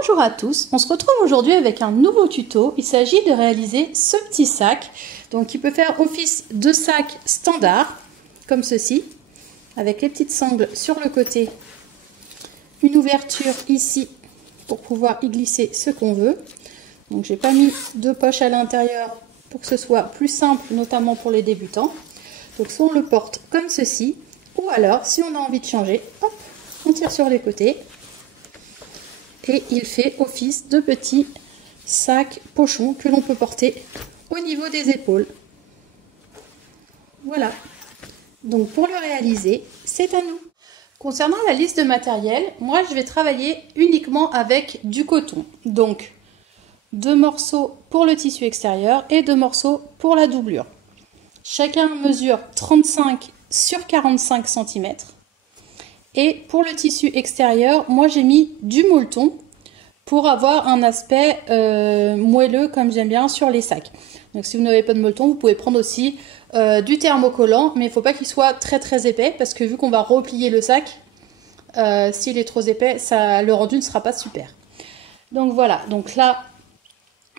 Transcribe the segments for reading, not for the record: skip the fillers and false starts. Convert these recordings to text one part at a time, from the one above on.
Bonjour à tous, on se retrouve aujourd'hui avec un nouveau tuto. Il s'agit de réaliser ce petit sac, donc qui peut faire office de sac standard, comme ceci, avec les petites sangles sur le côté, une ouverture ici pour pouvoir y glisser ce qu'on veut. Donc j'ai pas mis de poche à l'intérieur pour que ce soit plus simple, notamment pour les débutants. Donc soit on le porte comme ceci, ou alors si on a envie de changer, hop, on tire sur les côtés. Et il fait office de petit sac pochon que l'on peut porter au niveau des épaules. Voilà. Donc pour le réaliser, c'est à nous. Concernant la liste de matériel, moi je vais travailler uniquement avec du coton. Donc 2 morceaux pour le tissu extérieur et 2 morceaux pour la doublure. Chacun mesure 35 sur 45 cm. Et pour le tissu extérieur, moi j'ai mis du molleton pour avoir un aspect moelleux comme j'aime bien sur les sacs. Donc si vous n'avez pas de molleton, vous pouvez prendre aussi du thermocollant, mais il ne faut pas qu'il soit très épais parce que vu qu'on va replier le sac, s'il est trop épais, le rendu ne sera pas super. Donc voilà, donc là,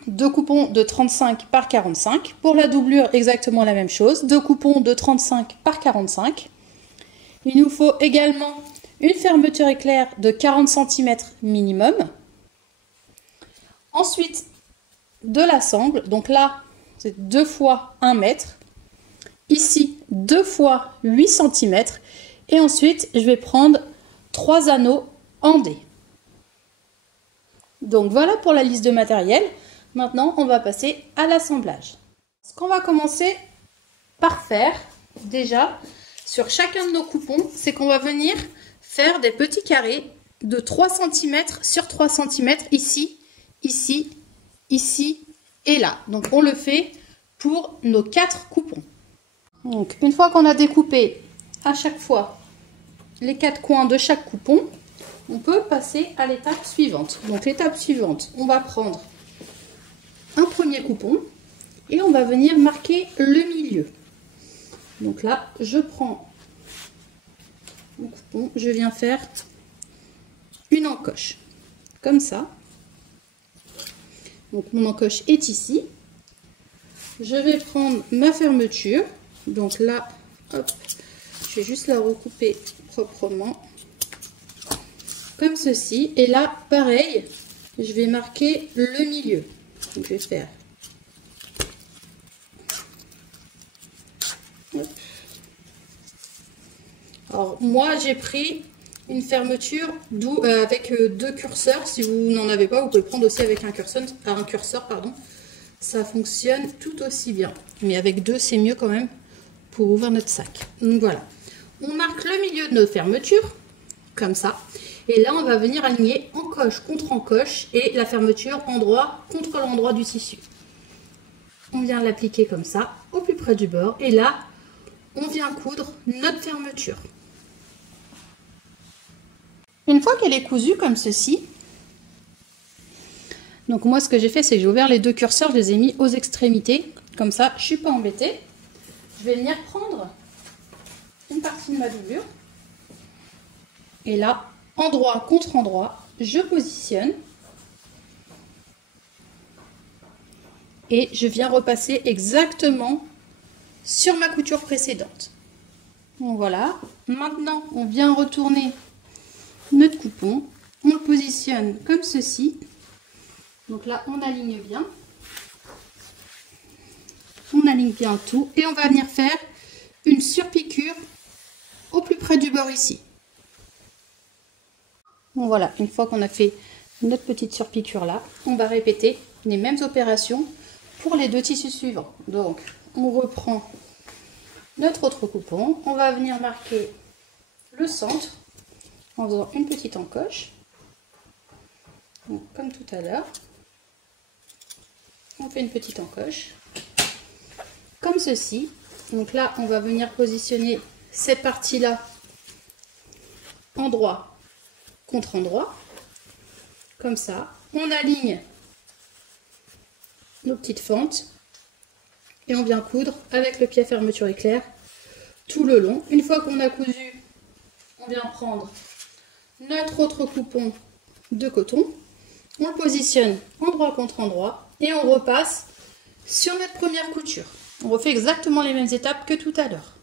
2 coupons de 35 par 45. Pour la doublure, exactement la même chose, 2 coupons de 35 par 45. Il nous faut également une fermeture éclair de 40 cm minimum. Ensuite, de la sangle. Donc là, c'est 2 fois 1 mètre. Ici, 2 fois 8 cm. Et ensuite, je vais prendre 3 anneaux en D. Donc voilà pour la liste de matériel. Maintenant, on va passer à l'assemblage. Ce qu'on va commencer par faire, déjà, sur chacun de nos coupons, c'est qu'on va venir faire des petits carrés de 3 cm sur 3 cm ici, ici, ici et là. Donc on le fait pour nos 4 coupons. Donc une fois qu'on a découpé à chaque fois les 4 coins de chaque coupon, on peut passer à l'étape suivante. Donc l'étape suivante, on va prendre un premier coupon et on va venir marquer le milieu. Donc là, je prends mon coupon, je viens faire une encoche, comme ça. Donc mon encoche est ici. Je vais prendre ma fermeture. Donc là, hop, je vais juste la recouper proprement, comme ceci. Et là, pareil, je vais marquer le milieu. Donc je vais faire. Hop. Alors moi j'ai pris une fermeture avec 2 curseurs. Si vous n'en avez pas, vous pouvez prendre aussi avec un curseur, pardon. Ça fonctionne tout aussi bien. Mais avec 2, c'est mieux quand même pour ouvrir notre sac. Donc voilà. On marque le milieu de notre fermeture, comme ça. Et là, on va venir aligner encoche contre encoche et la fermeture endroit contre l'endroit du tissu. On vient l'appliquer comme ça, au plus près du bord. Et là, on vient coudre notre fermeture. Une fois qu'elle est cousue comme ceci, donc moi ce que j'ai fait, c'est que j'ai ouvert les 2 curseurs, je les ai mis aux extrémités. Comme ça, je ne suis pas embêtée. Je vais venir prendre une partie de ma doublure. Et là, endroit contre endroit, je positionne. Et je viens repasser exactement sur ma couture précédente. Donc voilà. Maintenant, on vient retourner notre coupon. On le positionne comme ceci. Donc là, on aligne bien. On aligne bien tout. Et on va venir faire une surpiqûre au plus près du bord ici. Donc voilà, une fois qu'on a fait notre petite surpiqûre là, on va répéter les mêmes opérations pour les 2 tissus suivants. Donc, on reprend notre autre coupon. On va venir marquer le centre en faisant une petite encoche. Donc, comme tout à l'heure. On fait une petite encoche. Comme ceci. Donc là, on va venir positionner cette partie-là endroit contre endroit. Comme ça. On aligne nos petites fentes. Et on vient coudre avec le pied fermeture éclair tout le long. Une fois qu'on a cousu, on vient prendre notre autre coupon de coton. on le positionne endroit contre endroit et on repasse sur notre première couture. On refait exactement les mêmes étapes que tout à l'heure.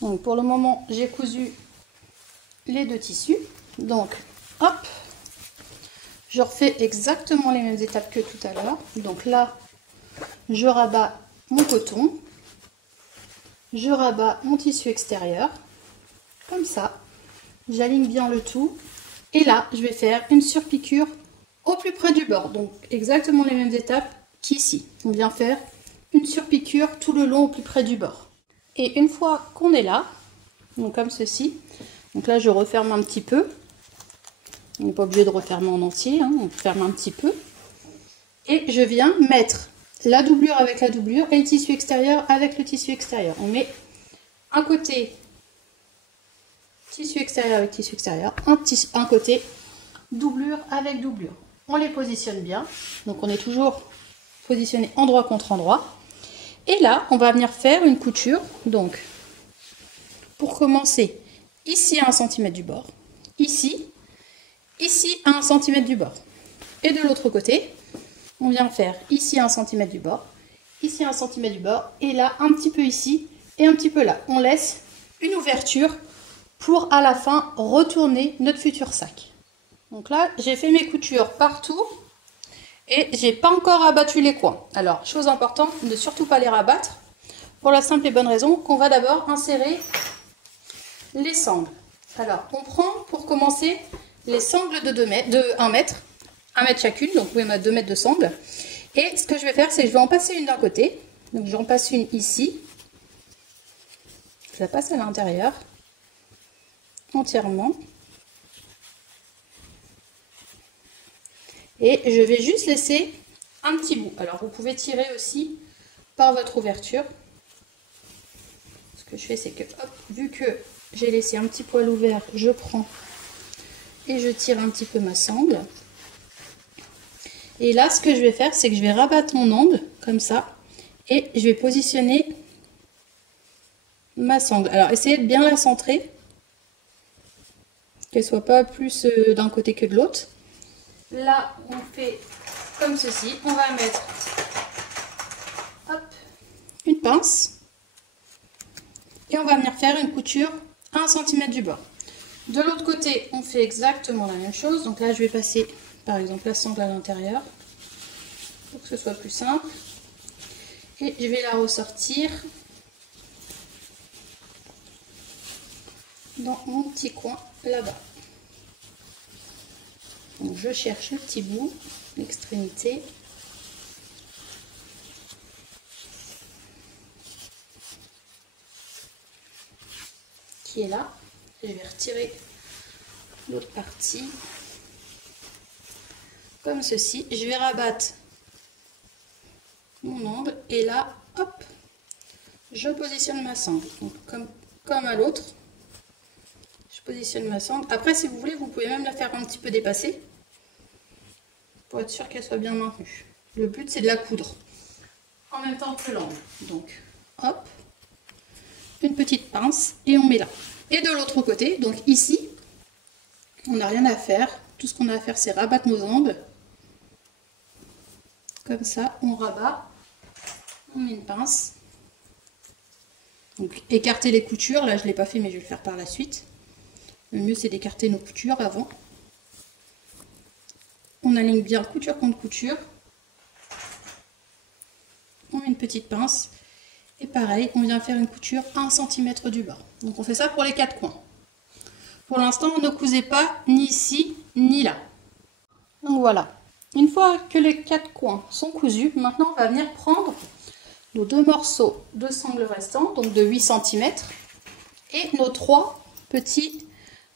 Donc pour le moment, j'ai cousu les deux tissus. Donc, hop, je refais exactement les mêmes étapes que tout à l'heure. Donc là, je rabats mon coton, je rabats mon tissu extérieur, comme ça. J'aligne bien le tout. Et là, je vais faire une surpiqûre au plus près du bord. Donc exactement les mêmes étapes qu'ici. On vient faire une surpiqûre tout le long au plus près du bord. Et une fois qu'on est là, donc comme ceci, donc là je referme un petit peu. On n'est pas obligé de refermer en entier, hein, on ferme un petit peu. Et je viens mettre la doublure avec la doublure et le tissu extérieur avec le tissu extérieur. On met un côté tissu extérieur avec tissu extérieur, un côté doublure avec doublure. On les positionne bien, donc on est toujours positionné endroit contre endroit. Et là, on va venir faire une couture. Donc, pour commencer, ici à 1 cm du bord, ici à 1 cm du bord. Et de l'autre côté, on vient faire ici à 1 cm du bord, ici à 1 cm du bord, et là, un petit peu ici et un petit peu là. On laisse une ouverture pour à la fin retourner notre futur sac. Donc là, j'ai fait mes coutures partout. Et j'ai pas encore rabattu les coins. Alors, chose importante, ne surtout pas les rabattre, pour la simple et bonne raison qu'on va d'abord insérer les sangles. Alors, on prend pour commencer les sangles de 1 mètre, 1 mètre chacune, donc vous pouvez mettre 2 mètres de sangles. Et ce que je vais faire, c'est que je vais en passer une d'un côté, donc j'en passe une ici, je la passe à l'intérieur, entièrement. Et je vais juste laisser un petit bout. Alors vous pouvez tirer aussi par votre ouverture. Ce que je fais, c'est que, hop, vu que j'ai laissé un petit poil ouvert, je prends et je tire un petit peu ma sangle. Et là, ce que je vais faire, c'est que je vais rabattre mon angle, comme ça, et je vais positionner ma sangle. Alors essayez de bien la centrer, qu'elle soit pas plus d'un côté que de l'autre. Là, on fait comme ceci. On va mettre hop, une pince et on va venir faire une couture à 1 cm du bord. De l'autre côté, on fait exactement la même chose. Donc là, je vais passer par exemple la sangle à l'intérieur pour que ce soit plus simple. Et je vais la ressortir dans mon petit coin là-bas. Donc je cherche le petit bout, l'extrémité. Qui est là. Et je vais retirer l'autre partie. Comme ceci. Je vais rabattre mon angle. Et là, hop, je positionne ma sangle. Donc, comme à l'autre. Je positionne ma sangle. Après, si vous voulez, vous pouvez même la faire un petit peu dépasser. Pour être sûr qu'elle soit bien maintenue. Le but, c'est de la coudre en même temps que l'angle. Donc, hop, une petite pince et on met là. Et de l'autre côté, donc ici, on n'a rien à faire. Tout ce qu'on a à faire, c'est rabattre nos angles. Comme ça, on rabat, on met une pince. Donc, écarter les coutures. Là, je ne l'ai pas fait, mais je vais le faire par la suite. Le mieux, c'est d'écarter nos coutures avant. On aligne bien couture contre couture. On met une petite pince. Et pareil, on vient faire une couture à 1 cm du bas. Donc on fait ça pour les 4 coins. Pour l'instant, ne cousez pas ni ici, ni là. Donc voilà. Une fois que les 4 coins sont cousus, maintenant on va venir prendre nos 2 morceaux de sangle restants, donc de 8 cm, et nos 3 petits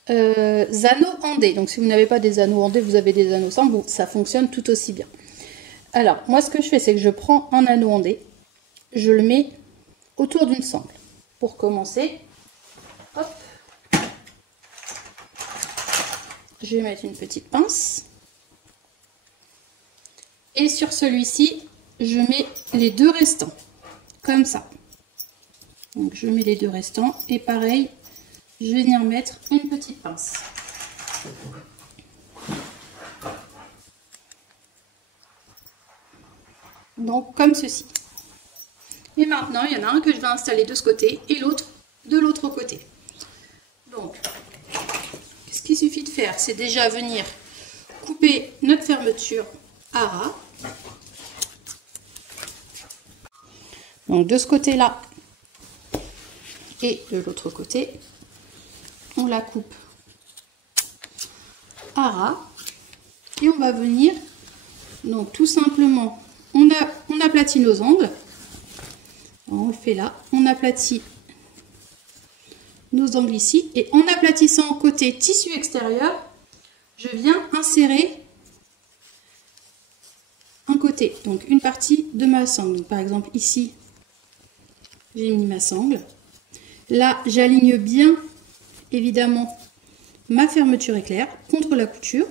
anneaux andés. Donc si vous n'avez pas des anneaux andés, vous avez des anneaux simples, ça fonctionne tout aussi bien. Alors moi ce que je fais, c'est que je prends un anneau andé, je le mets autour d'une sangle. Pour commencer, hop, je vais mettre une petite pince. Et sur celui-ci, je mets les 2 restants, comme ça. Donc je mets les 2 restants et pareil, je vais venir mettre une petite pince. Donc comme ceci. Et maintenant, il y en a un que je vais installer de ce côté et l'autre de l'autre côté. Donc, ce qu'il suffit de faire, c'est déjà venir couper notre fermeture à ras. Donc de ce côté-là et de l'autre côté, on la coupe à ras et on va venir, donc tout simplement, on aplatit nos angles, on le fait là, on aplatit nos angles ici et en aplatissant côté tissu extérieur, je viens insérer un côté, donc une partie de ma sangle. Donc par exemple ici, j'ai mis ma sangle. Là, j'aligne bien, évidemment, ma fermeture éclair contre la couture.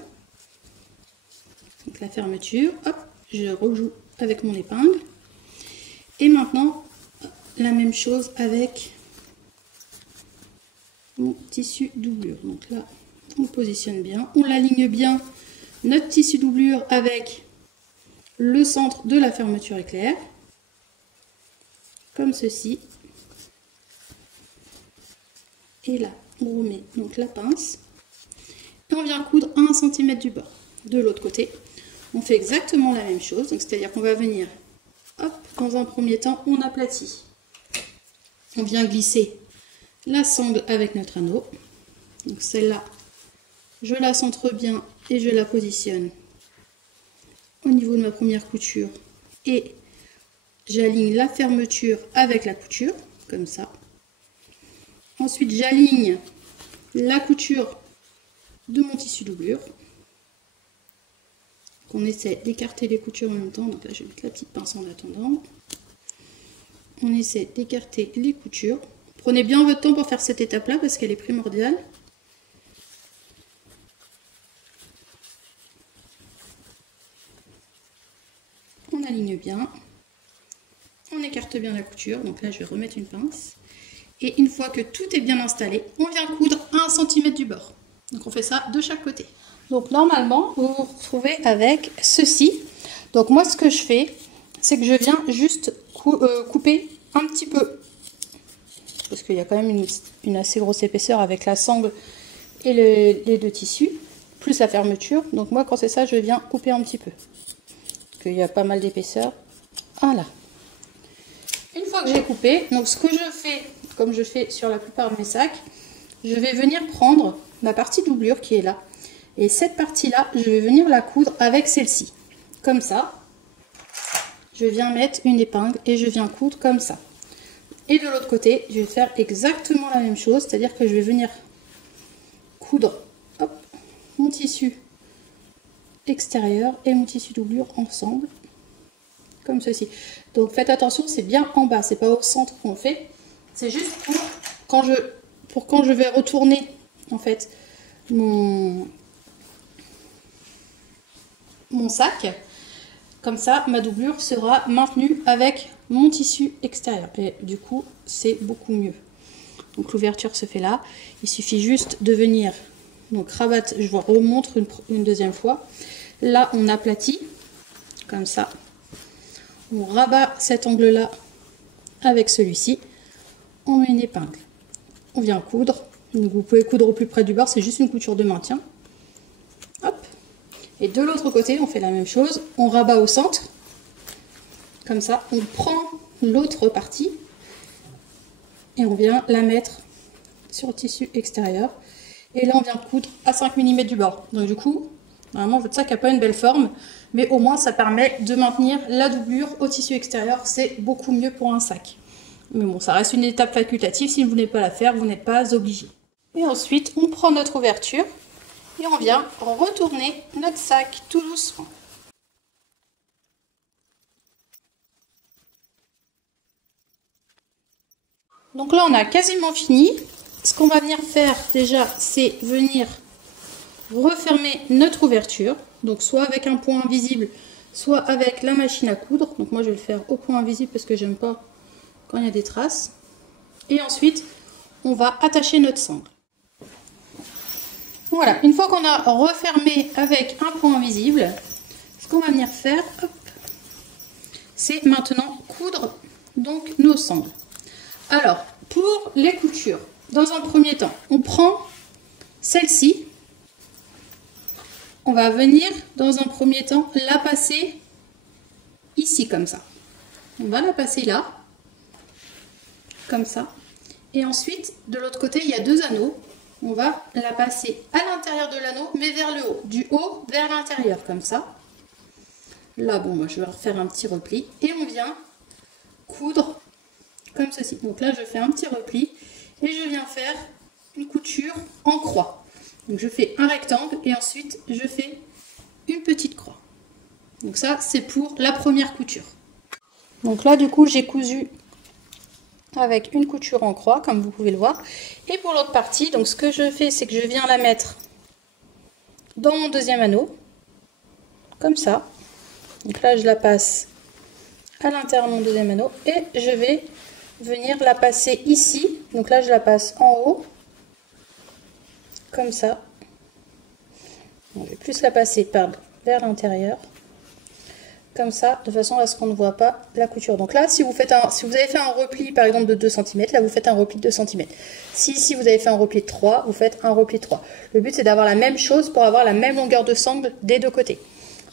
Donc la fermeture, hop, je rejoue avec mon épingle. Et maintenant, la même chose avec mon tissu doublure. Donc là, on le positionne bien. On l'aligne bien, notre tissu doublure, avec le centre de la fermeture éclair. Comme ceci. Et là, on remet donc la pince. Et on vient coudre à 1 cm du bord. De l'autre côté, on fait exactement la même chose. C'est-à-dire qu'on va venir, hop, dans un premier temps, on aplatit. On vient glisser la sangle avec notre anneau. Donc celle-là, je la centre bien et je la positionne au niveau de ma première couture. Et j'aligne la fermeture avec la couture, comme ça. Ensuite, j'aligne la couture de mon tissu doublure. On essaie d'écarter les coutures en même temps. Donc là, je vais mettre la petite pince en attendant. On essaie d'écarter les coutures. Prenez bien votre temps pour faire cette étape-là parce qu'elle est primordiale. On aligne bien. On écarte bien la couture. Donc là, je vais remettre une pince. Et une fois que tout est bien installé, on vient coudre à 1 cm du bord. Donc on fait ça de chaque côté. Donc normalement, vous vous retrouvez avec ceci. Donc moi, ce que je fais, c'est que je viens juste couper un petit peu. Parce qu'il y a quand même une assez grosse épaisseur avec la sangle et les deux tissus, plus la fermeture. Donc moi, quand c'est ça, je viens couper un petit peu. Parce qu'il y a pas mal d'épaisseur. Voilà. Une fois que j'ai coupé, donc ce que je fais, comme je fais sur la plupart de mes sacs, je vais venir prendre ma partie doublure qui est là. Et cette partie-là, je vais venir la coudre avec celle-ci. Comme ça. Je viens mettre une épingle et je viens coudre comme ça. Et de l'autre côté, je vais faire exactement la même chose. C'est-à-dire que je vais venir coudre, hop, mon tissu extérieur et mon tissu doublure ensemble. Comme ceci. Donc faites attention, c'est bien en bas. C'est pas au centre qu'on fait. C'est juste pour quand je vais retourner en fait mon sac. Comme ça, ma doublure sera maintenue avec mon tissu extérieur. Et du coup, c'est beaucoup mieux. Donc l'ouverture se fait là. Il suffit juste de venir donc rabattre. Je vous remontre une deuxième fois. Là, on aplatit comme ça. On rabat cet angle-là avec celui-ci. On met une épingle. On vient coudre. Donc vous pouvez coudre au plus près du bord. C'est juste une couture de maintien. Hop. Et de l'autre côté, on fait la même chose. On rabat au centre. Comme ça, on prend l'autre partie et on vient la mettre sur le tissu extérieur. Et là, on vient coudre à 5 mm du bord. Donc du coup, vraiment, votre sac n'a pas une belle forme, mais au moins, ça permet de maintenir la doublure au tissu extérieur. C'est beaucoup mieux pour un sac. Mais bon, ça reste une étape facultative. Si vous ne voulez pas la faire, vous n'êtes pas obligé. Et ensuite, on prend notre ouverture. Et on vient retourner notre sac tout doucement. Donc là, on a quasiment fini. Ce qu'on va venir faire déjà, c'est venir refermer notre ouverture. Donc soit avec un point invisible, soit avec la machine à coudre. Donc moi, je vais le faire au point invisible parce que j'aime pas quand il y a des traces. Et ensuite, on va attacher notre sangle. Voilà, une fois qu'on a refermé avec un point invisible, ce qu'on va venir faire, c'est maintenant coudre donc nos sangles. Alors, pour les coutures, dans un premier temps, on prend celle-ci. On va venir, dans un premier temps, la passer ici, comme ça. On va la passer là, comme ça. Et ensuite, de l'autre côté, il y a 2 anneaux. On va la passer à l'intérieur de l'anneau, mais vers le haut. Du haut vers l'intérieur, comme ça. Là, bon, moi, je vais refaire un petit repli. Et on vient coudre comme ceci. Donc là, je fais un petit repli. Et je viens faire une couture en croix. Donc je fais un rectangle et ensuite, je fais une petite croix. Donc ça, c'est pour la première couture. Donc là, du coup, j'ai cousu avec une couture en croix, comme vous pouvez le voir. Et pour l'autre partie, donc ce que je fais, c'est que je viens la mettre dans mon deuxième anneau, comme ça. Donc là, je la passe à l'intérieur de mon deuxième anneau et je vais venir la passer ici. Donc là, je la passe en haut, comme ça. Je vais plus la passer vers l'intérieur. Comme ça, de façon à ce qu'on ne voit pas la couture. Donc là, si vous avez fait un repli par exemple de 2 cm, là vous faites un repli de 2 cm. Si vous avez fait un repli de 3, vous faites un repli de 3. Le but c'est d'avoir la même chose pour avoir la même longueur de sangle des deux côtés.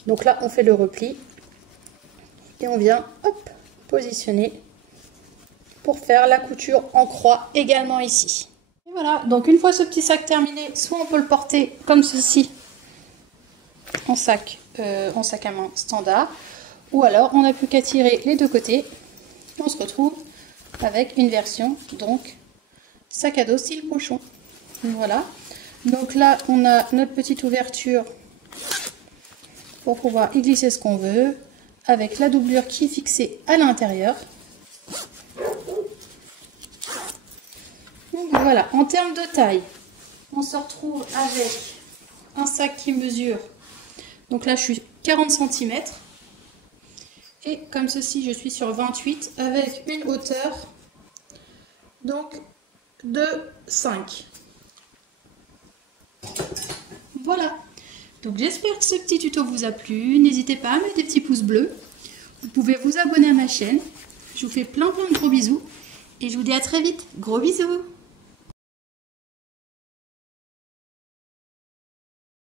Donc là, on fait le repli et on vient hop, positionner pour faire la couture en croix également ici. Et voilà, donc une fois ce petit sac terminé, soit on peut le porter comme ceci en sac à main standard, ou alors on n'a plus qu'à tirer les deux côtés, on se retrouve avec une version donc sac à dos style pochon. Voilà, donc là on a notre petite ouverture pour pouvoir y glisser ce qu'on veut, avec la doublure qui est fixée à l'intérieur. Donc voilà, en termes de taille, on se retrouve avec un sac qui mesure, donc là je suis 40 cm, et comme ceci je suis sur 28 avec une hauteur donc de 5. Voilà, donc j'espère que ce petit tuto vous a plu. N'hésitez pas à mettre des petits pouces bleus. Vous pouvez vous abonner à ma chaîne. Je vous fais plein de gros bisous et je vous dis à très vite. Gros bisous.